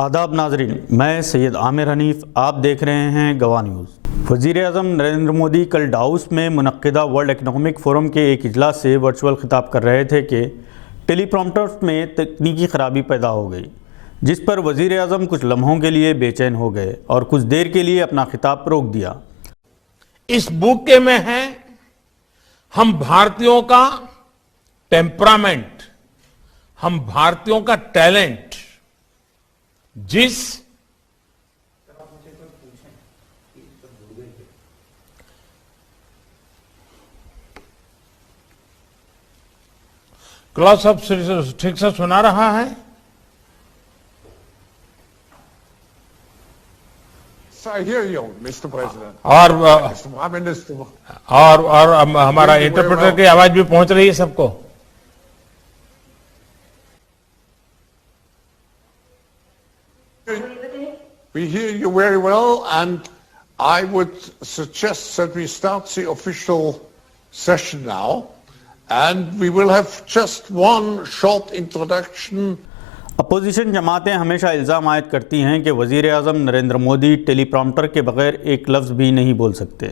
آداب ناظرین، میں سید عامر حنیف، آپ دیکھ رہے ہیں گواہ نیوز۔ وزیر اعظم نریندر مودی کل ڈاووس میں منعقدہ ورلڈ اکنامک فورم کے ایک اجلاس سے ورچوئل خطاب کر رہے تھے کہ ٹیلی پرومپٹر میں تکنیکی خرابی پیدا ہو گئی، جس پر وزیر اعظم کچھ لمحوں کے لیے بے چین ہو گئے اور کچھ دیر کے لیے اپنا خطاب روک دیا۔ اس بوکے میں ہے ہم بھارتیوں کا ٹیمپرامنٹ، ہم بھارتیوں کا ٹیلنٹ، جس کلاس اب ٹھیک سے سنا رہا ہے؟ I hear you, Mr. President. اور ہمارا انٹرپریٹر کی آواز بھی پہنچ رہی ہے سب کو؟ We hear you very well, and I would suggest that we start the official session now, and we will have just one short introduction. Opposition جماعتیں ہمیشہ الزام عائد کرتی ہیں کہ وزیر اعظم نریندر مودی ٹیلی پرومپٹر کے بغیر ایک لفظ بھی نہیں بول سکتے۔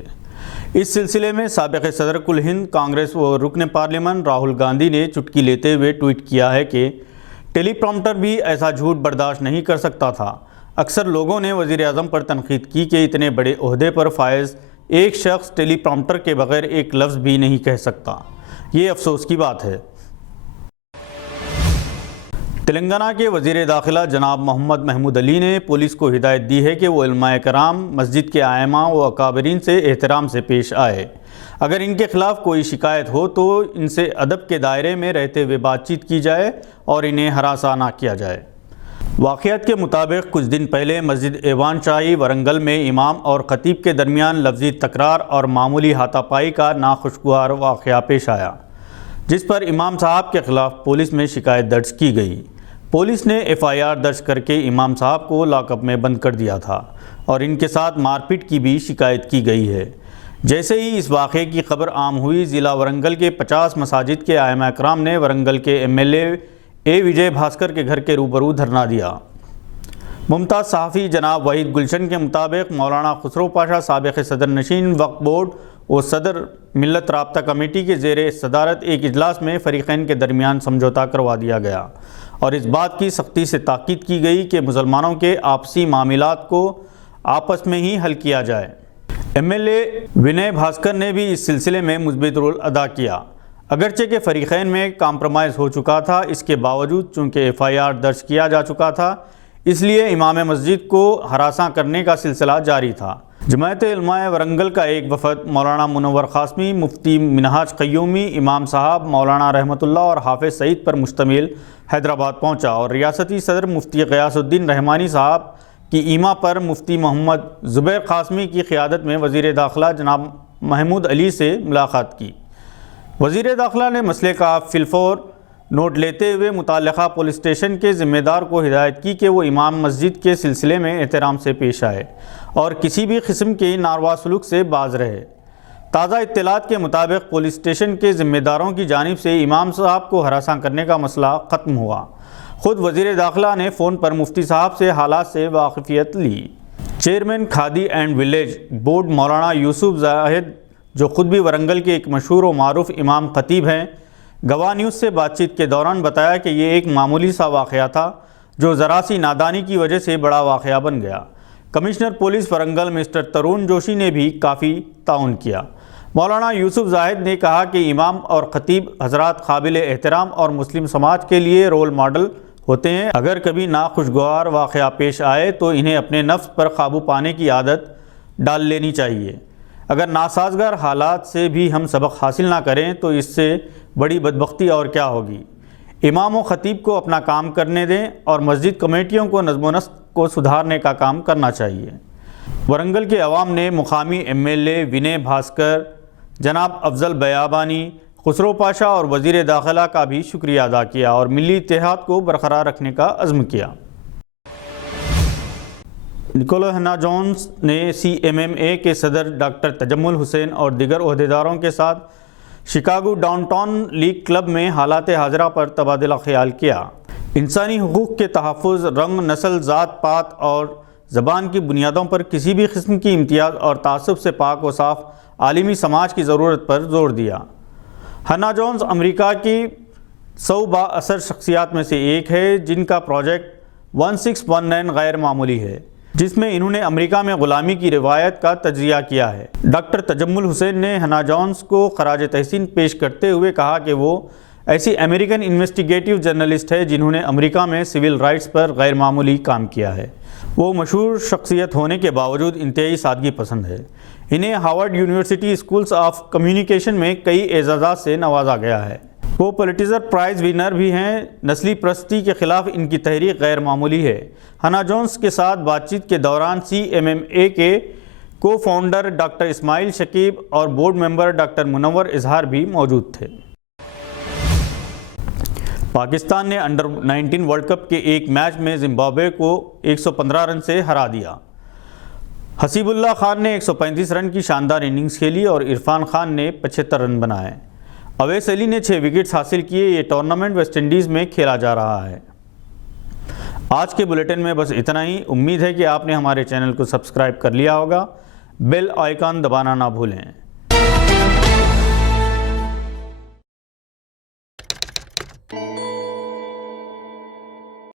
اس سلسلے میں سابق صدر کل ہند کانگریس و رکن پارلیمنٹ راہل گاندھی نے چٹکی لیتے ہوئے ٹویٹ کیا ہے کہ ٹیلی پرومپٹر بھی ایسا جھوٹ برداشت نہیں کر سکتا تھا۔ اکثر لوگوں نے وزیر اعظم پر تنقید کی کہ اتنے بڑے عہدے پر فائز ایک شخص ٹیلی پرومپٹر کے بغیر ایک لفظ بھی نہیں کہہ سکتا۔ یہ افسوس کی بات ہے۔ تلنگانہ کے وزیر داخلہ جناب محمد محمود علی نے پولیس کو ہدایت دی ہے کہ وہ علماء کرام، مسجد کے ائمہ و اکابرین سے احترام سے پیش آئے۔ اگر ان کے خلاف کوئی شکایت ہو تو ان سے ادب کے دائرے میں رہتے ہوئے بات چیت کی جائے اور انہیں ہراساں نہ کیا جائے۔ واقعات کے مطابق کچھ دن پہلے مسجد ایوان شاہی ورنگل میں امام اور خطیب کے درمیان لفظی تکرار اور معمولی ہاتھا پائی کا ناخوشگوار واقعہ پیش آیا، جس پر امام صاحب کے خلاف پولیس میں شکایت درج کی گئی۔ پولیس نے ایف آئی آر درج کر کے امام صاحب کو لاک اپ میں بند کر دیا تھا اور ان کے ساتھ مار پیٹ کی بھی شکایت کی گئی ہے۔ جیسے ہی اس واقعے کی خبر عام ہوئی، ضلع ورنگل کے 50 مساجد کے ائمہ اکرام نے ورنگل کے ایم ایل اے وجے بھاسکر کے گھر کے روبرو دھرنا دیا۔ ممتاز صحافی جناب وحید گلشن کے مطابق مولانا خسرو پاشا سابق صدر نشین وقف بورڈ اور صدر ملت رابطہ کمیٹی کے زیر صدارت ایک اجلاس میں فریقین کے درمیان سمجھوتہ کروا دیا گیا اور اس بات کی سختی سے تاکید کی گئی کہ مسلمانوں کے آپسی معاملات کو آپس میں ہی حل کیا جائے۔ ایم ایل اے ونے بھاسکر نے بھی اس سلسلے میں مثبت رول ادا کیا۔ اگرچہ کہ فریقین میں کمپرومائز ہو چکا تھا، اس کے باوجود چونکہ ایف آئی آر درج کیا جا چکا تھا، اس لیے امام مسجد کو ہراساں کرنے کا سلسلہ جاری تھا۔ جماعت علماء ورنگل کا ایک وفد مولانا منور قاسمی، مفتی منہاج قیومی، امام صاحب مولانا رحمت اللہ اور حافظ سعید پر مشتمل حیدرآباد پہنچا اور ریاستی صدر مفتی غیاث الدین رحمانی صاحب کی ایما پر مفتی محمد زبیر قاسمی کی قیادت میں وزیر داخلہ جناب محمود علی سے ملاقات کی۔ وزیر داخلہ نے مسئلے کا فی الفور نوٹ لیتے ہوئے متعلقہ پولیس اسٹیشن کے ذمہ دار کو ہدایت کی کہ وہ امام مسجد کے سلسلے میں احترام سے پیش آئے اور کسی بھی قسم کے ناروا سلوک سے باز رہے۔ تازہ اطلاعات کے مطابق پولیس اسٹیشن کے ذمہ داروں کی جانب سے امام صاحب کو ہراساں کرنے کا مسئلہ ختم ہوا۔ خود وزیر داخلہ نے فون پر مفتی صاحب سے حالات سے واقفیت لی۔ Chairman khadi and village board مولانا یوسف زاہد، جو خود بھی ورنگل کے ایک مشہور و معروف امام خطیب ہیں، گواہ نیوز سے بات چیت کے دوران بتایا کہ یہ ایک معمولی سا واقعہ تھا جو ذرا سی نادانی کی وجہ سے بڑا واقعہ بن گیا۔ کمشنر پولیس ورنگل مسٹر ترون جوشی نے بھی کافی تعاون کیا۔ مولانا یوسف زاہد نے کہا کہ امام اور خطیب حضرات قابل احترام اور مسلم سماج کے لیے رول ماڈل ہوتے ہیں۔ اگر کبھی ناخوشگوار واقعہ پیش آئے تو انہیں اپنے نفس پر قابو پانے کی عادت ڈال لینی چاہیے۔ اگر ناسازگار حالات سے بھی ہم سبق حاصل نہ کریں تو اس سے بڑی بدبختی اور کیا ہوگی۔ امام و خطیب کو اپنا کام کرنے دیں اور مسجد کمیٹیوں کو نظم و نسق کو سدھارنے کا کام کرنا چاہیے۔ ورنگل کے عوام نے مقامی ایم ایل اے ونے بھاسکر، جناب افضل بیابانی، خسرو پاشا اور وزیر داخلہ کا بھی شکریہ ادا کیا اور ملی اتحاد کو برقرار رکھنے کا عزم کیا۔ نکولو ہنا جونز نے سی ایم ایم اے کے صدر ڈاکٹر تجمل حسین اور دیگر عہدیداروں کے ساتھ Chicago down town league club میں حالات حاضرہ پر تبادلہ خیال کیا۔ انسانی حقوق کے تحفظ، رنگ، نسل، ذات پات اور زبان کی بنیادوں پر کسی بھی قسم کی امتیاز اور تعصب سے پاک و صاف عالمی سماج کی ضرورت پر زور دیا۔ ہنا جونز امریکہ کی 100 با اثر شخصیات میں سے ایک ہے جن کا پروجیکٹ 1619 غیر معمولی ہے، جس میں انہوں نے امریکہ میں غلامی کی روایت کا تجزیہ کیا ہے۔ ڈاکٹر تجمل حسین نے ہنا جونز کو خراج تحسین پیش کرتے ہوئے کہا کہ وہ ایسی امریکن انویسٹیگیٹو جرنلسٹ ہے جنہوں نے امریکہ میں سول رائٹس پر غیر معمولی کام کیا ہے۔ وہ مشہور شخصیت ہونے کے باوجود انتہائی سادگی پسند ہے۔ انہیں Harvard university schools of communication میں کئی اعزازات سے نوازا گیا ہے۔ وہ پولیٹزر پرائز ونر بھی ہیں۔ نسلی پرستی کے خلاف ان کی تحریک غیر معمولی ہے۔ ہنا جونز کے ساتھ بات چیت کے دوران CMMA کے کو فاؤنڈر ڈاکٹر اسماعیل شکیب اور بورڈ ممبر ڈاکٹر منور اظہار بھی موجود تھے۔ پاکستان نے انڈر 19 ورلڈ کپ کے ایک میچ میں زمبابوے کو 115 رن سے ہرا دیا۔ حسیب اللہ خان نے 135 رن کی شاندار اننگز کھیلی اور عرفان خان نے 75 رن بنائے۔ اویس علی نے 6 وکٹس حاصل کیے۔ یہ ٹورنامنٹ ویسٹ انڈیز میں کھیلا جا رہا ہے۔ آج کے بلیٹن میں بس اتنا ہی۔ امید ہے کہ آپ نے ہمارے چینل کو سبسکرائب کر لیا ہوگا۔ بیل آئیکن دبانا نہ بھولیں۔